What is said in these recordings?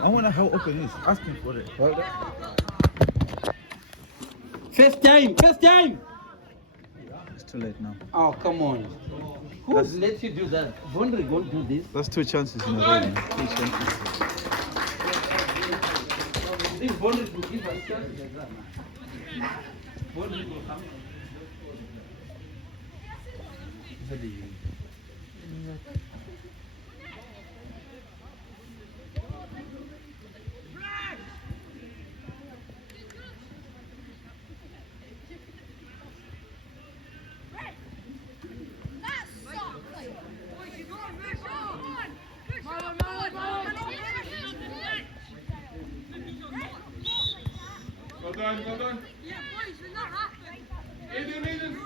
I wonder how open it is. Ask him for it. First time. It's too late now. Oh, come on. Who let you do that? Bondry won't do this. That's 2 chances in a row. Man. 2 chances. This Bondry will give us chances like that. Bondry will come. Well done. Yeah, boys, we're not happy. Aiden.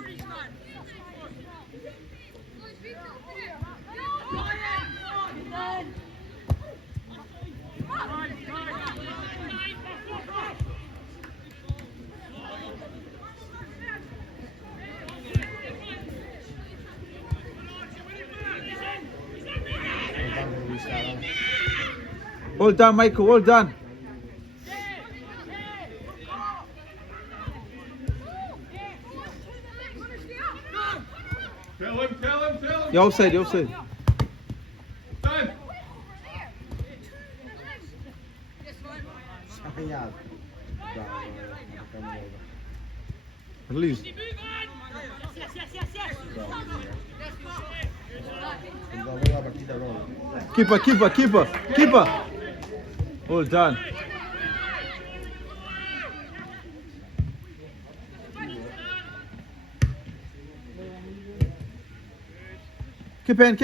Well done, Michael. Well done. Tell him. You're offside. Done. Release. Keeper. Well done. Keep in.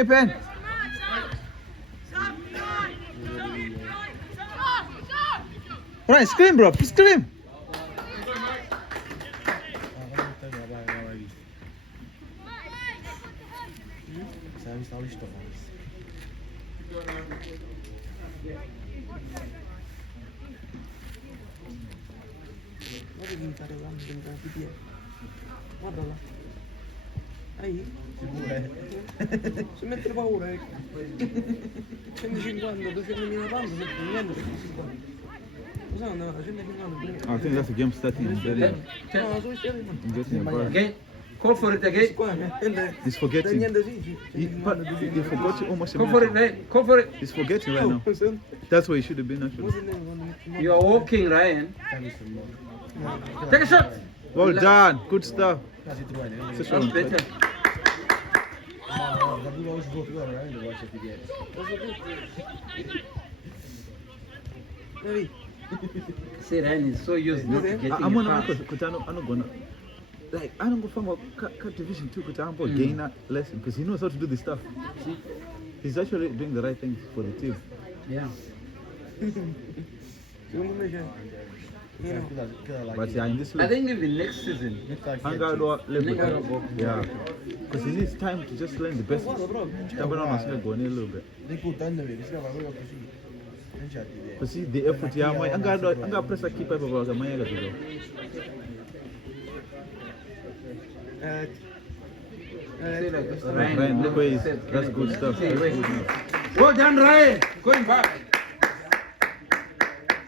Right, scream, bro. Scream. Si mette paura, ecco. 150, 200.000 pound, niente, 150. Cosa andava? 150. I think that's the game starting. No, so stiamo. Getting a bar. Again. Call for it again. He's forgetting. Niente, sì. He forgot it almost. Call for it, man. Call for it. He's forgetting right now. That's where he should have been actually. You are walking, Ryan. Take a shot. Well done. Good stuff. That's better. See, Ryan is so used not to getting I'm a gonna pass. like I don't go from a cut division 2 because I'm going to gain that lesson because he knows how to do this stuff. See, he's actually doing the right things for the team. Yeah. But yeah, in this I league, think even next season. Hangado level, yeah, because he needs time to just learn the best. I'm gonna go in a little bit. But see the effort, yeah, I'm gonna press a keeper over the Maya to go. Ryan, look where he's. That's good stuff. That's good stuff. Well done, Ryan. Going back.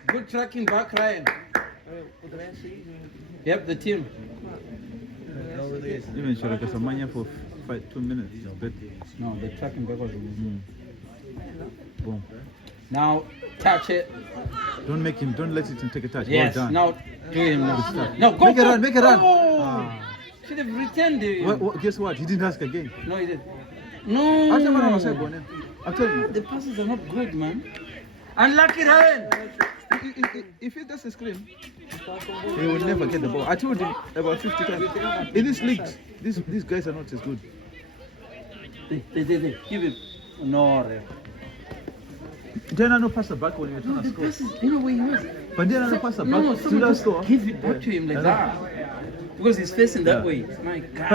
Good tracking back, Ryan. Yep, the team. Even sure because Maya for 2 minutes is better. No, the tracking back was Boom. Now touch it. Don't let him take a touch. Yes. Well done. Now do him now. No, go. Make a run. Oh. Should have returned it. Guess what? He didn't ask again. No, he did. No. I'm telling you. The passes are not good, man. Unlucky, Ryan. If he does a screen, he will never get the ball. I told him about 50 times. In this league, these guys are not as good. They give it. No, Ryan. Then I no pass the back when you're trying to score. Passes, you know where he was. But then I no pass the back No, to the score. give it back to him like that. Because he's facing that way. My God.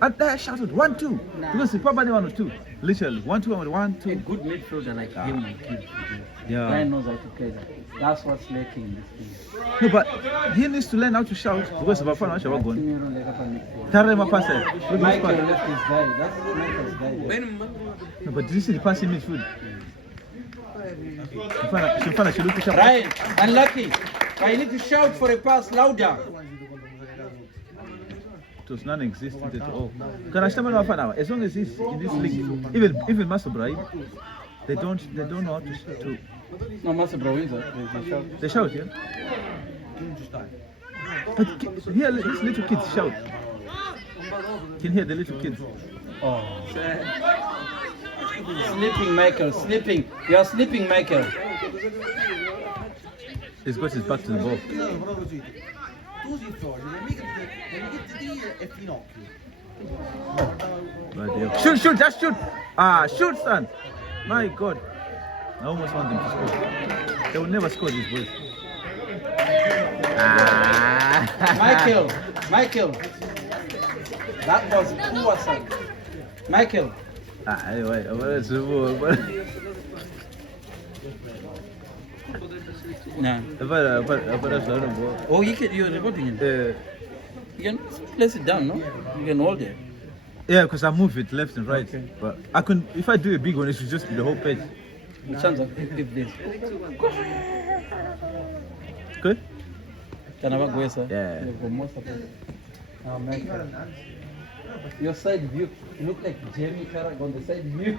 But that shouted 1-2 because he probably 1-2. Literally 1-2 and 1-2. A good midfielder like him will keep. Yeah. Ryan knows how to play that. That's what's lacking in this team. No, but he needs to learn how to shout because of a fan. Watch about going. Tarema pass it. Look at this Michael pass. left his guy. That's Michael's guy. No, but did you see the passing midfield? Shimfana should look it up. Ryan, unlucky. But you need to shout for a pass louder. It was non-existent at all. Can I stand on now? As long as he's in this league, even Master Brian, they don't know how to No, Master Bro wins it. they shout, yeah. But here these little kids shout. Can hear the little kids. Oh. Sleeping, Michael. Sleeping. You are sleeping, Michael. He's got his back to the ball. Shoot, just shoot. Shoot, son. My God. I almost want them to score. They will never score these boys. Michael. That was poor, son. Michael. Anyway, let's move on. Nah. Yeah. Oh, you're recording it. You can place it down, no? You can hold it. Yeah, because I move it left and right. Okay. But I couldn't. If I do a big one, it should just be the whole page. The chance of if this. Good. Can I go, sir? Yeah. Oh, Michael. Your side view, you look like Jamie Carragher on the side view.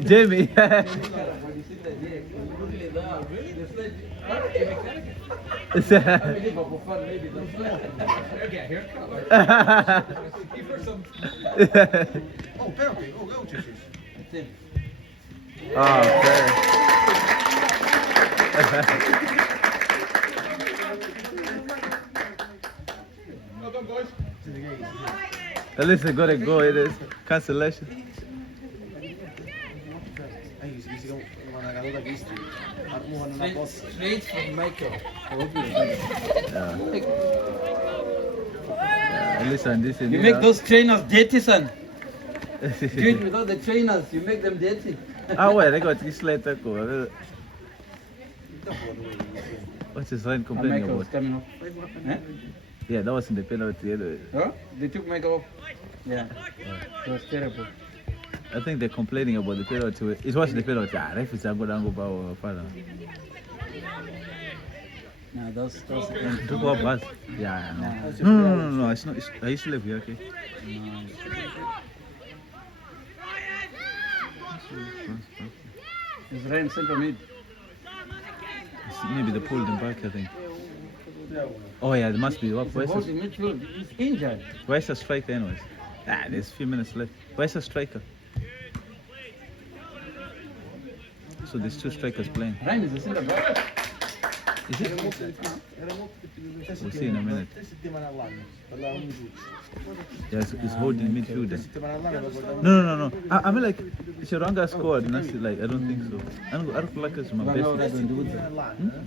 Jamie. Oh, penalty. Oh, go to Oh, okay. Well done, boys. At least they got a goal. It is cancellation. Straight from Michael. Listen, this is. You make those trainers dirty, son. Do it without the trainers, you make them dirty. Well, they got this later. What's his line complaining Michael was about? coming off. Eh? Yeah, that wasn't the penalty anyway. Huh? They took Michael off. Yeah. It was terrible. I think they're complaining about the penalty. It wasn't the penalty. Referees are going to go further. Nah, that's To go bus. Yeah, I know. No. It's not. I used to live here, okay? It's Ryan central mid. Maybe they pulled him back, I think. Oh, yeah, there must be. Where's Holding midfield. He's injured. the striker, anyways? There's a few minutes left. Where's the striker? So there's two strikers playing. Ryan is the centre back. Is it? We'll see in a minute. Yeah, it's holding midfielder. No. I mean, like, Sharanga scored, and that's it, like, I don't think so. I don't like it's my best.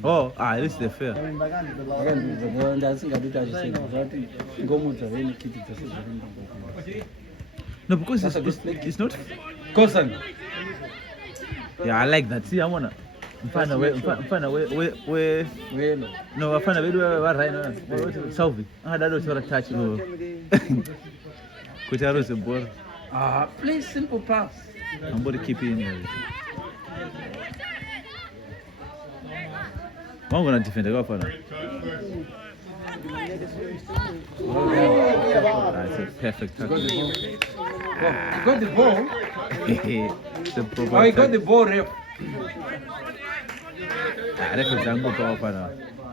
Oh, at least they're fair. No, because it's not. Cousin. Yeah, I like that. See, I wanna. Mfana where no afana where right now solve that was your touch no kutaro se ball Play simple pass. I'm going to keep it in here. I'm going to defend the goal now. That's a perfect tackle. You got the ball. It's a proper Oh, you got the ball, ref.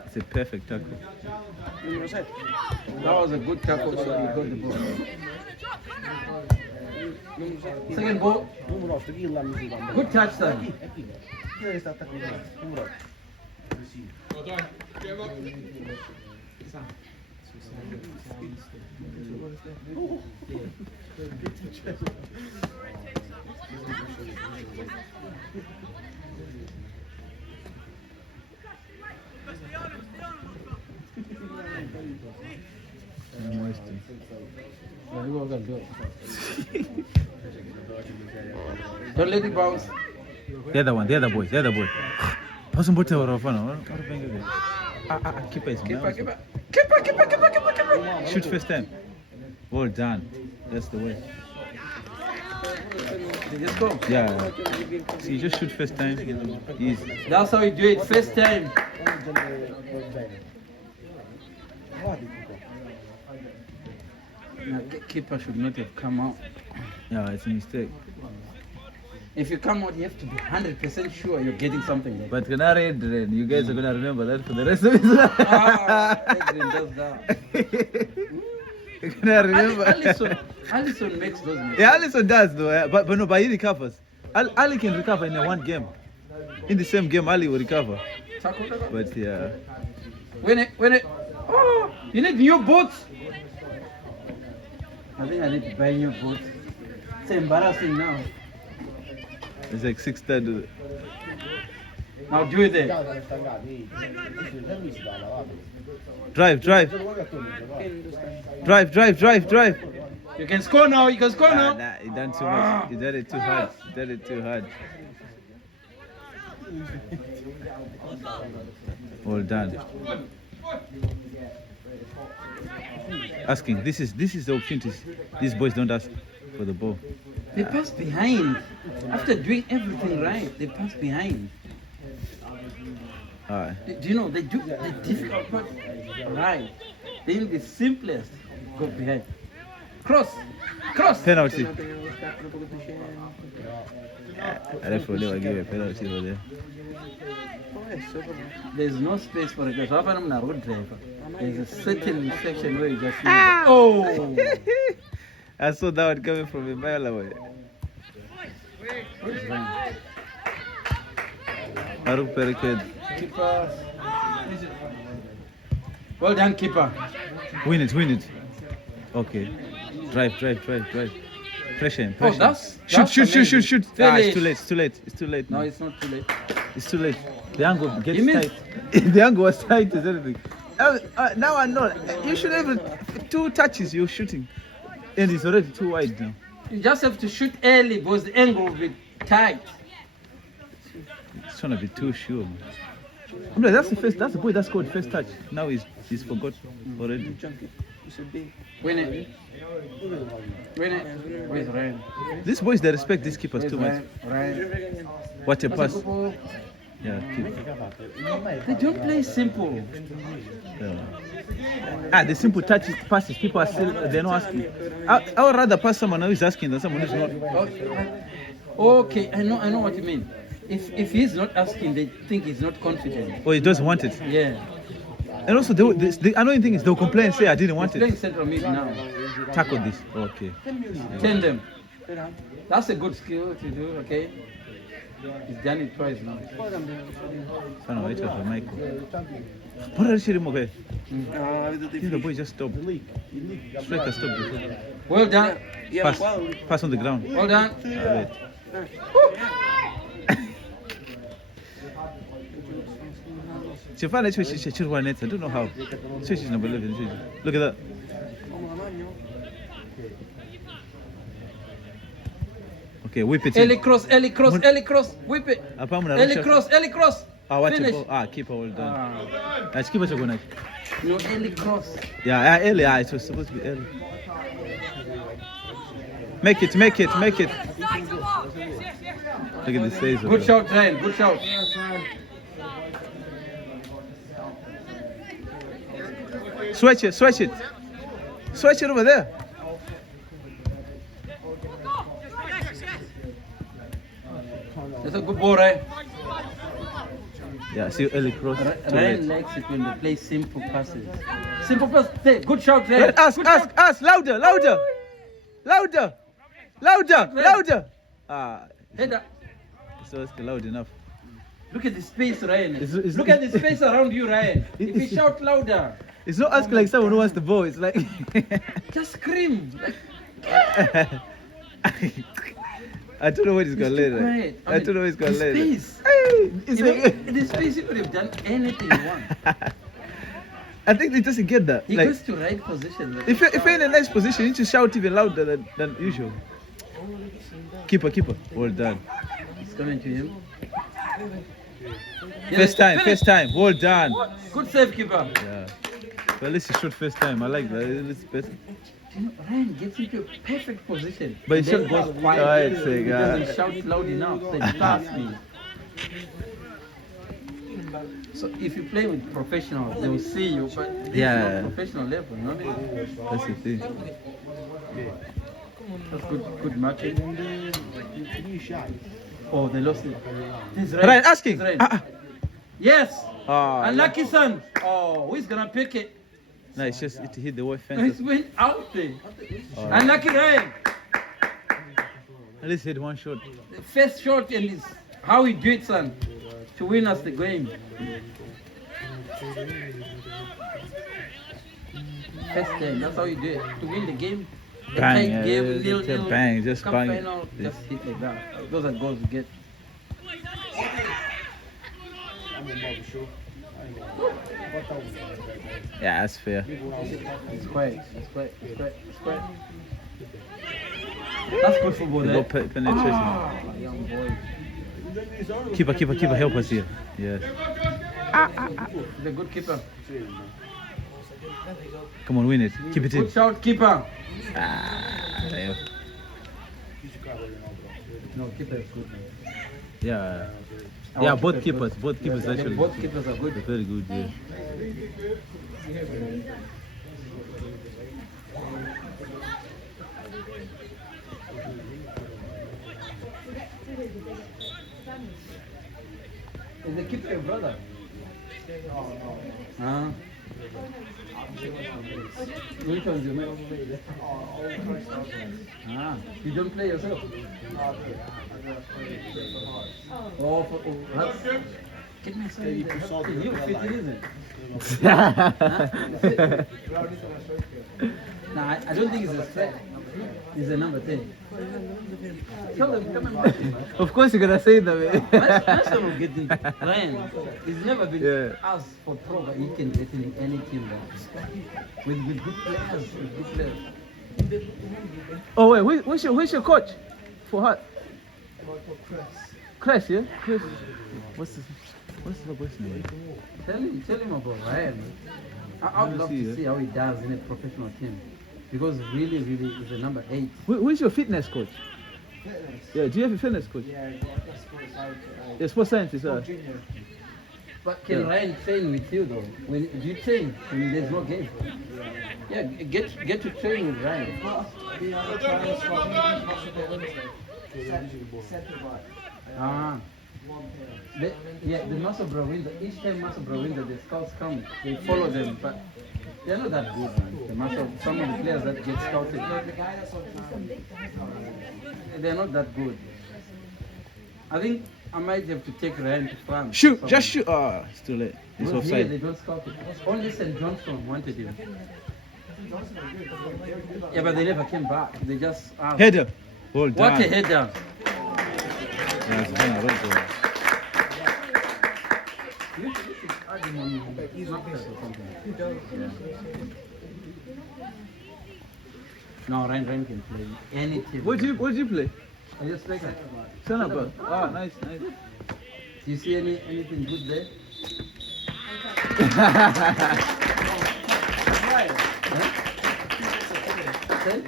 It's a perfect tackle. That was a good tackle, so you got the ball. Second ball. Good touch, son. Well done. Get him up. Don't let it bounce. The other boy. Pass him both over keep it. Shoot first time. Well done. That's the way. They just go. Yeah. So you just shoot first time. Easy. That's how you do it. First time. Now, keeper should not have come out. Yeah, it's a mistake. If you come out, you have to be 100% sure you're getting something there. But Canary Adrian, you guys are gonna remember that for the rest of his life. Adrian does that. You're gonna remember. Allison makes those mistakes. Yeah, Allison does though. But no, but he recovers. Ali can recover in one game. In the same game, Ali will recover. But yeah. Oh, you need new boots. I think I need to buy new boots. It's embarrassing now. It's like 6:30. Now do it there. Drive. Drive. You can score now. You can score now. Nah, he done too much. He did it too hard. Well done. Asking. This is the opportunities. These boys don't ask for the ball. They pass behind. After doing everything right, they pass behind. Alright. Do you know they do the difficult part right? They do the simplest. Go behind. Cross. Penalty. I don't never give a penalty over there. There's no space for it. So I'm a road driver. There's a certain section where you just oh. I saw that one coming from a mile away. What's wrong? Aruk Periked. Keeper. Well done, keeper. Win it. Okay. Drive. Pressure him. Oh, that's Shoot. Finish. It's too late. No, it's not too late. It's too late. The angle gets You missed. tight. The angle was tight as anything. Now I know. You should have 2 touches you're shooting. And it's already too wide now. You just have to shoot early because the angle will be tight. It's trying to be too sure, man. I'm like, that's the boy that scored first touch. Now he's forgot already. Win it. Where's Ryan? These boys, they respect these keepers too much. Ryan. What a pass. Yeah, keep. They don't play simple. Yeah. The simple touches, passes, people are still, they're not asking. I would rather pass someone who is asking than someone who's not. Okay, I know what you mean. If he's not asking, they think he's not confident. Or he doesn't want it. Yeah. And also, the annoying thing is they'll complain and say, I didn't want Playing it. central mid now. Tackle this. Okay. Tend them. That's a good skill to do, okay? He's done it twice now. Son of a Michael. What are you doing? The boy just stopped. Striker stopped before. Well done. Pass on the ground. Well done. Wait. She found it. I don't know how. She's number 11. Look at that. Okay, whip it. Early cross. Whip it. Early cross. Watch Finish. it. Keeper, well done. Let's keep it going. No, early cross. Yeah, early. It was supposed to be early. Make it. Look at the size of Good it. shout, Ryan. Good shout. Switch it over there. That's a good ball, Ryan. Yeah, see early cross. Ryan likes it when they play simple passes. Simple pass. There. Good shout, Ryan. Ask, louder. Header. So it's loud enough. Look at the space, Ryan. It's- Look at the space around you, Ryan. If you shout louder, It's not asking like someone who wants the ball. It's like just scream. Like, I don't know what he's gonna He's too let. quiet. I don't know what he's gonna the let. space. It's You know, like, in the space, you could have done anything you want. I think he doesn't get that. He Like, goes to right position. if you're in a nice position, you need to shout even louder than usual. Keeper. Well done. It's coming to him. First time. Well done. Good save, keeper. Yeah. But at least he shot first time. I like that. It's better. Ryan gets into a perfect position. But and he then should- goes quiet. Alright, say, He God. doesn't shout loud enough. Then pass me. So if you play with professionals, they will see you, but this Yeah. is not professional level, no? That's the thing. That's good market. Oh, they lost it. This is Ryan, asking. This is Ah, Yes. ah. Unlucky son. Oh, who's gonna pick it? No, it's just it hit the white It fence. went out there. Oh. Unlucky Ryan. At least hit one shot. The first shot and it's how he do it, son, to win us the game. First time, that's how you do it. To win the game, a Bang, tight yeah, game, yeah, nil, just nil, bang, just cup bang it. final, just hit like that. Those are goals you get. Yeah, that's fair. It's quiet, it's quiet, it's quiet, it's quiet. That's good football They there. got penetration. Ah, young boy. Keeper, help us here. Yes. He's a good keeper. Come on, win it. Keep it in. Good shout, keeper. Ah, yeah. No, keeper is good. Man. Yeah. Our Yeah, both keeper is keepers. good. Both keepers Yeah, actually. both keepers are They're good. very good, yeah. Is the keeper your brother? Ah. Which one's your mate? Ah, you don't play yourself? Oh, that's... Get me some. You fit it, isn't it? Nah, I don't think it's a threat. It's a number 10. Tell them, come and match him, man. Of course you're gonna say that, man. Master will get it. Ryan, he's never been Yeah. asked for pro, but he can get in any team. With good players, Oh wait, where's your coach? For what? Chris, yeah? Chris. What's the boy's name? Tell him about Ryan. I would love to see how he does in a professional team. Because really, he's a number 8. Who's your fitness coach? Yeah, do you have a fitness coach? Yeah, sports scientist. But can Yeah. Ryan train with you though? Do you train when there's no game? Yeah, get to train with Ryan. Ah. The Master Brawinda, each time Master Brawinda, the scouts come, they follow them, but they're not that good, man. Some of the players that get scouted, they're not that good. I think I might have to take Ryan to France. Shoot, just shoot. Ah, it's too late. It's Because here they offside. don't scout it. Only St. Johnson wanted him. Yeah, but they never came back. They just asked. Header. Hold What down. a header! Yeah, it's been a right goal. You should add him on Snapchat or something. Yeah. No, Ryan can play any team. What do you play? I just like it. Center back. Ah, nice. Do you see anything good there? Say?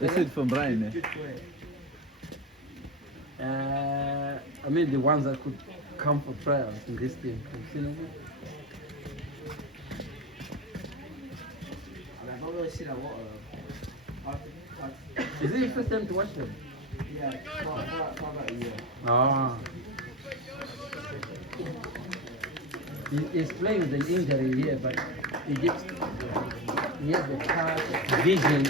That's it from Brian. I mean the ones that could come for trials in this team. Have you seen anything? I've not really seen a lot of Is it your first time to watch them? yeah, for about a year. Ah. He's playing with an injury here, but he has the pass vision